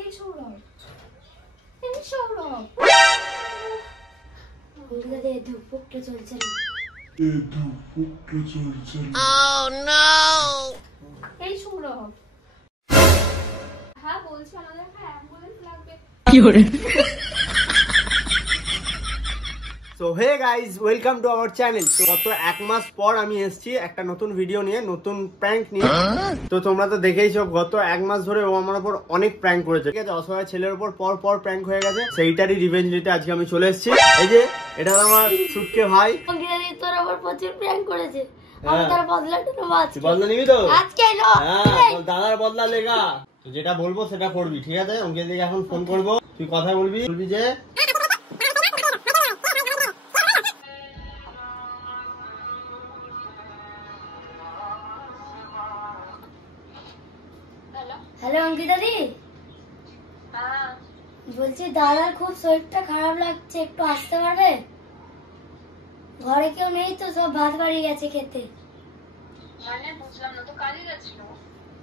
এই সৌরভ, এই সৌরভ। ওগুলোতে ধুপটা চলছে না। এই সৌরভ, হ্যাঁ বলছি আমাদের একটা অ্যাম্বুলেন্স লাগবে। কি করে? So hey guys, welcome to our channel. তো গত এক মাস পর আমি এসেছি একটা নতুন ভিডিও নিয়ে, নতুন প্র্যাঙ্ক নিয়ে। তো তোমরা তো দেখেইছো গত এক মাস ধরে ও আমার উপর অনেক প্র্যাঙ্ক করেছে, ঠিক আছে? অসহায় ছেলের উপর পর প্র্যাঙ্ক হয়ে গেছে, সেইটারই রিভেঞ্জ নিতে আজকে আমি চলে এসেছি। এই যে এটা আমার সুটকে ভাই, তোর আবার প্রচুর প্র্যাঙ্ক করেছে। আমি তার বদলাটা নেব আজকে। বদলা নিবি তো? আজকে নো। হ্যাঁ, তোর দাদার বদলা লেগা। যেটা বলবো সেটা করবি, ঠিক আছে? অঙ্কিত দিকে এখন ফোন করবো, তুই কথা বলবি যে হ্যালো অঙ্কিতা দি। বলছি দাদার খুব শরীরটা খারাপ লাগছে, একটু আসতে পারবে? ঘরে কেউ নেই তো, সব ভাত বাড়ি গেছে খেতে। মানে বুঝলাম না, তো কাজে গেছিল?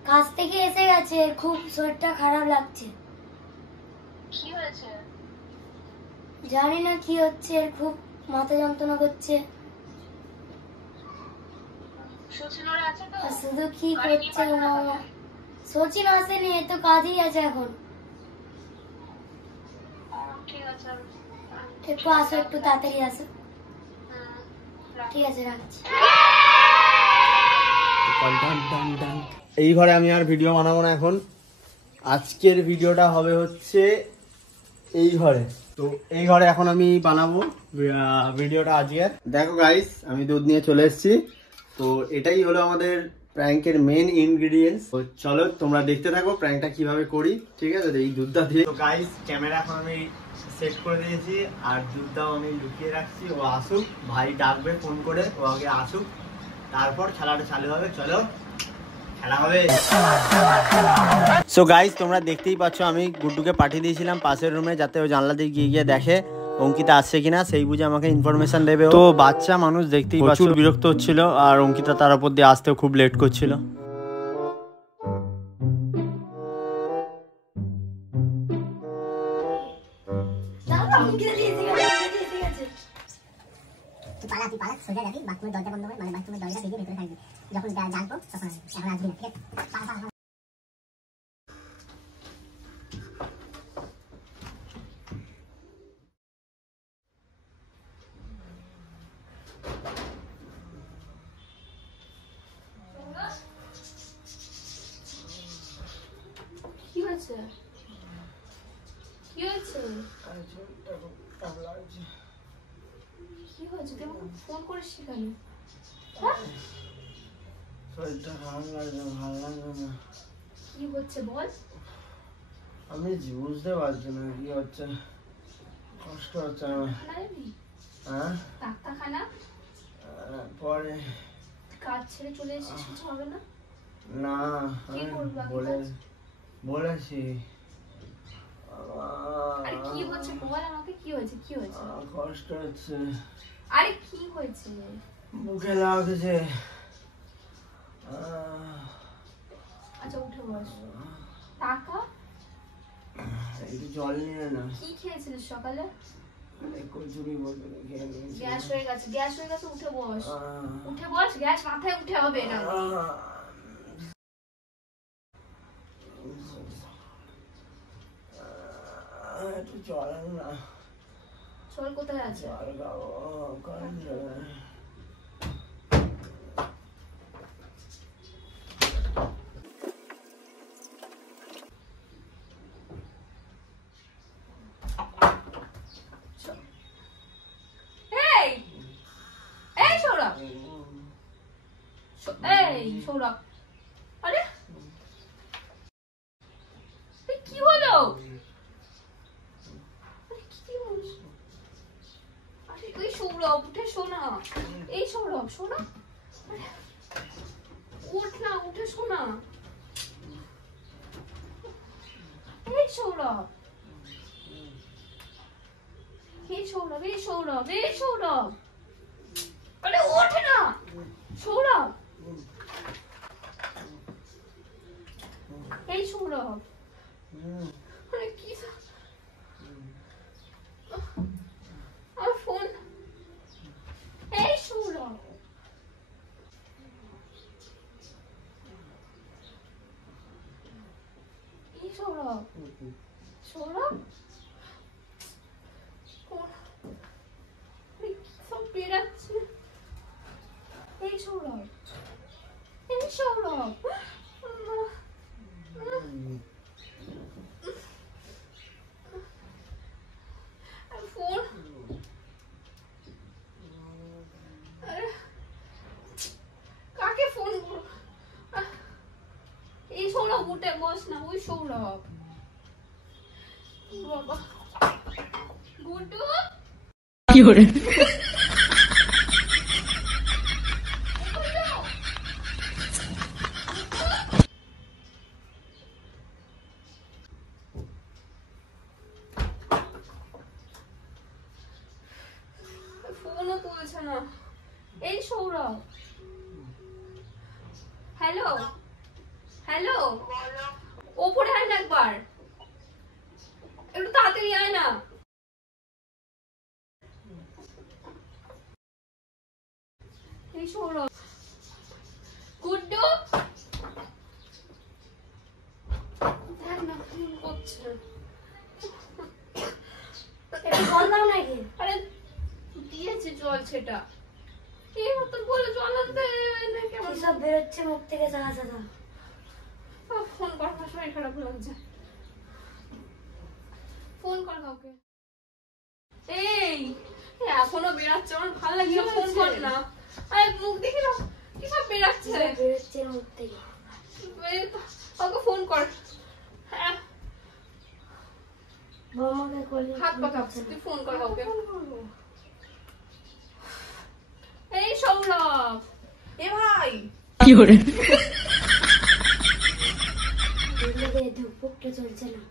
কাজ থেকে এসে গেছে, খুব শরীরটা খারাপ লাগছে। কি হয়েছে? জানি না কি হচ্ছে, খুব মাথা যন্ত্রণা করছে। সচিন ওরা আছে তো? আর শুধু কি করছে মামা। সচিন আসেনি, এ তো কাজই আছে এখন। ঠিক আছে, একটু আসো, একটু তাড়াতাড়ি আসো। ঠিক আছে, রাখছি। এই ঘরে আমি আর ভিডিও বানাবো না এখন। আজকের ভিডিওটা হবে হচ্ছে এই ঘরে। তো এই ঘরে এখন আমি বানাবো ভিডিওটা আজকের। দেখো গাইস, আমি দুধ নিয়ে চলে এসেছি। তো এটাই হলো আমাদের প্র্যাঙ্কের মেন ইনগ্রেডিয়েন্টস। তো চলো তোমরা দেখতে থাকো প্র্যাঙ্কটা কিভাবে করি, ঠিক আছে? এই দুধটা দিয়ে। তো গাইস, ক্যামেরা এখন আমি সেট করে দিয়েছি, আর দুধটাও আমি লুকিয়ে রাখছি। ও আসুক, ভাই ডাকবে ফোন করে, ও আগে আসুক, তারপর খেলাটা চালু হবে। চলো খেলা হবে। সো গাইস, তোমরা দেখতেই পাচ্ছ আমি গুড্ডুকে পাঠিয়ে দিয়েছিলাম পাশের রুমে, যাতে ও জানলা দিয়ে গিয়ে দেখে অঙ্কিতা আসছে কিনা, সেই বুঝে আমাকে ইনফরমেশন দেবে। তো বাচ্চা মানুষ দেখতেই প্রচুর বিরক্ত হচ্ছিল, আর অঙ্কিতা তার উপর দিয়ে আসতেও খুব লেট করছিল। যখন জানবো তখন এখন আসবি না, ঠিক আছে? কি হয়েছে? কি হয়েছে? কি হয়েছে? তুই আমাকে ফোন করিস কেন? শরীরটা খারাপ লাগছে, ভালো লাগছে না। কি হচ্ছে বল? আমি বুঝতে পারছি না কি হচ্ছে, কষ্ট হচ্ছে আমার। হ্যাঁ, ডাক্তারখানা পরে কাজ ছেড়ে চলে এসেছিস, কিছু হবে না? না, কি আমি করবো? বলেছি। আরে কি হচ্ছে বল আমাকে, কি হয়েছে? কি হয়েছে? কষ্ট হচ্ছে। আরে কি হয়েছে? বুকে লাগছে। আচ্ছা উঠে বস। টাকা একটু জল নিয়ে না। কি খেয়েছিলিস সকালে? কচুরি বদলে খেয়ে নিয়েছি। গ্যাস হয়ে গেছে, গ্যাস হয়ে গেছে, উঠে বস। উঠে বস, গ্যাস মাথায় উঠে হবে না। একটু জল না। চল, কোথায় আছে? জল খাবো, কারেন্ট যাবে। এই সৌরভ, এই সৌরভ, আরে কি হলো? আরে ওই সৌরভ, উঠে শোনা। এই সৌরভ, শোনা, উঠ না, উঠে শোনা। এই সৌরভ, এই সৌরভ, এই সৌরভ, এই সৌরভ, আরে ওঠে না সৌরভ। এই সৌরভ, সৌরভ সৌরভ সব বেরাচ্ছে। এই সৌরভ এই সৌরভ ফোন কাকে ফোন করব? এই সৌরভ উঠে বস না, ওই সৌরভ বাবা গুড্ডু কি করে ফোনও তুলছে না। এই সৌরভ হ্যালো হ্যালো ওপরে আয় না একবার, একটু তাড়াতাড়ি আয় না। এই সৌরভ গুড্ডু দেখ না ফোন করছে। একটু জল দাও নাকি? আরে দিয়েছে জল, সেটা এই মতন বলে জল আনতে কেমন এসব বেরোচ্ছে মুখ থেকে সাদা সাদা। ফোন কর, শরীর খারাপ লাগছে। ফোন কর কাউকে। এই এখনো বেরাচ্ছে, আমার ভালো লাগছে না। ফোন কর না। আরে মুখ দেখি না কি সব বেরাচ্ছে। এসব বেরোচ্ছে মুখ থেকে। কাউকে ফোন কর। হ্যাঁ বৌমাকে করলে হাত পা কাঁপছে, তুই ফোন কর কাউকে। এই সৌরভ এ ভাই কি করে ধুকপুকটা চলছে না।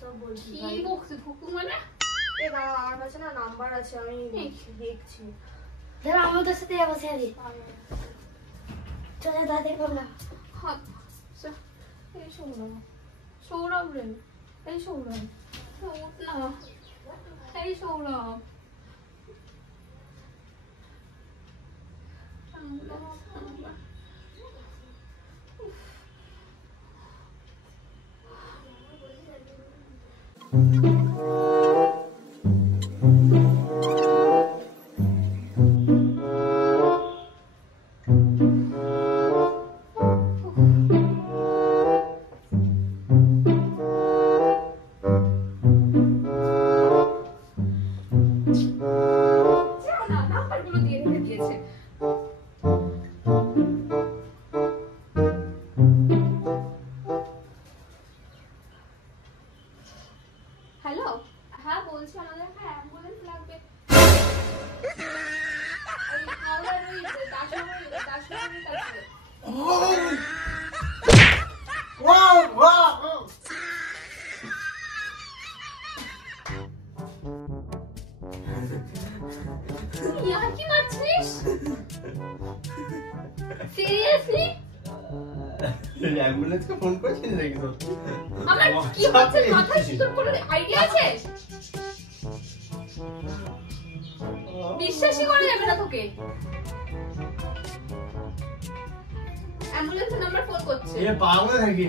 সব বলছি কি বকছিস ফুকু মানে? এ বাবা আমার কাছে না নাম্বার আছে, আমি দেখছি। ধরো আমাদের সাথে যাবো সেদিন চলে দাদি বললাম হাত এই সৌরভ সৌরভ রে, এই সৌরভ উঠ না। এই সৌরভ নাম্বারগুলো দিয়ে রেখে দিয়েছে। হ্যালো হ্যাঁ বলছি, আমাদের একটা অ্যাম্বুলেন্স লাগবে। ওই হাওড়ার ওই দাসবাড়ির কাছে। ইয়ার্কি মারছিস? সিরিয়াসলি? অ্যাম্বুলেন্সকে ফোন করছিস নাকি তো? আমার কি হচ্ছে মাথায় কি তোর কোনো আইডিয়া আছে? বিশ্বাসই করা যাবে না তোকে। অ্যাম্বুলেন্সের নাম্বার ফোন করছে। এ পাগল নাকি?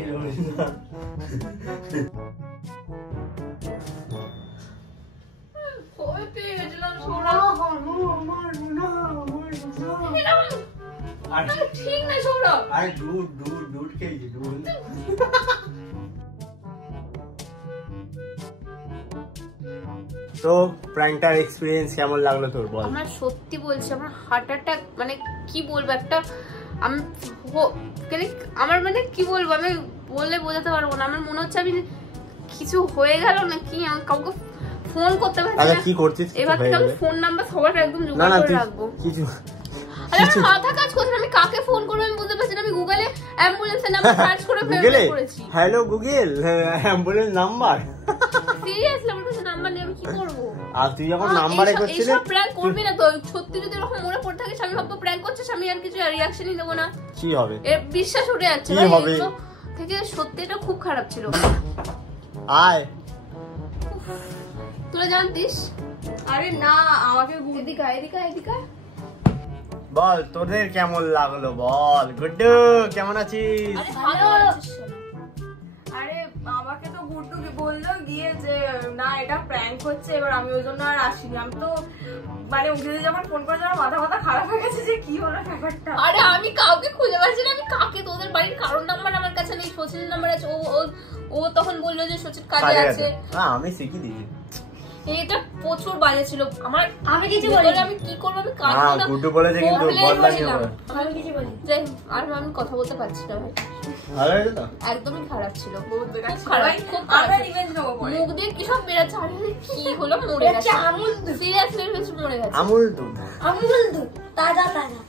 ভয় পেয়ে গেছিলাম সৌরভ। আরে ঠিক না সৌরভ। আরে দুধ খেয়েছি দুধ। তো প্র্যাঙ্কটার এক্সপেরিয়েন্স কেমন লাগলো তোর বল? আমার সত্যি বলছি, আমার হার্ট অ্যাটাক মানে কি বলবো, একটা আমার মানে কি বলবো, আমি বলে বোঝাতে পারবো না। আমার মনে হচ্ছে আমি কিছু হয়ে গেল না কি, আমি কাউকে ফোন করতে পারছি আচ্ছা না। কি করছিস? এবার থেকে আমি ফোন নাম্বার সবার একদম না জোগাড় না করে তুই রাখবো। কিছু আরে আমার মাথা কাজ করছে না, আমি কাকে ফোন করবো আমি বুঝতে পারছি না। আমি গুগলে অ্যাম্বুলেন্সের নাম্বার সার্চ করে গুগলে বের করেছি। Hello Google ambulance number. Seriously আমার কাছে নাম্বার নেই, আমি কি করবো? আর তুই যখন নাম্বারে করছিলি এইসব প্র্যাঙ্ক করবি না তো। সত্যি যদি এরকম মনে পড়ে থাকে আমি ভাববো প্র্যাঙ্ক করছিস, আমি আর কিছু রিঅ্যাকশনই দেবো না। কি হবে? এর বিশ্বাস উঠে যাচ্ছে কি ভাই, হবে? এগুলো থেকে সত্যি এটা খুব খারাপ ছিল। আয় তোরা জানতিস? আরে না আমাকে এদিকে আয়, এদিকে আয়, এদিকে আয়। বল তোদের কেমন লাগলো বল। গুড্ডু কেমন আছিস? আরে ভালো আছিস? আরে আমাকে তো দিয়ে যে না এটা প্র্যাঙ্ক হচ্ছে, এবার আমি ওই জন্য আর আসিনি। আমি তো মানে উঠে যখন ফোন করে যখন মাথা খারাপ হয়ে গেছে যে কি হলো ব্যাপারটা। আরে আমি কাউকে খুঁজে পাচ্ছি না, আমি কাকে, তোদের বাড়ির কারোর নাম্বার আমার কাছে নেই, সচিনের নাম্বার আছে। ও তখন বললো যে সচিন কাজে আছে। আমি শিখি দিই। এটা প্রচুর বাজে ছিল আমার। আমি কিছু বলি, আমি কি করবো, আমি কাঁদবো না, গুড্ডু বলেছে কিন্তু বদলা নিয়ে বলে। আমি কিছু বলি। যাই হোক, আর আমি কথা বলতে পারছি না ভাই, ভালো হয়েছে তো? একদমই খারাপ ছিল, বহুত বেকার খুব ছিল খারাপ, ভাই। খুব আমরা খারাপ। রিভেঞ্জ নেবো পরে। মুখ দিয়ে কি সব বেরাচ্ছে, আরে কি হলো, মরে গেছে, আমুল দুধ, সিরিয়াসলি মরে গেছে। আমুল দুধ। আমুল দুধ, তাজা তাজা।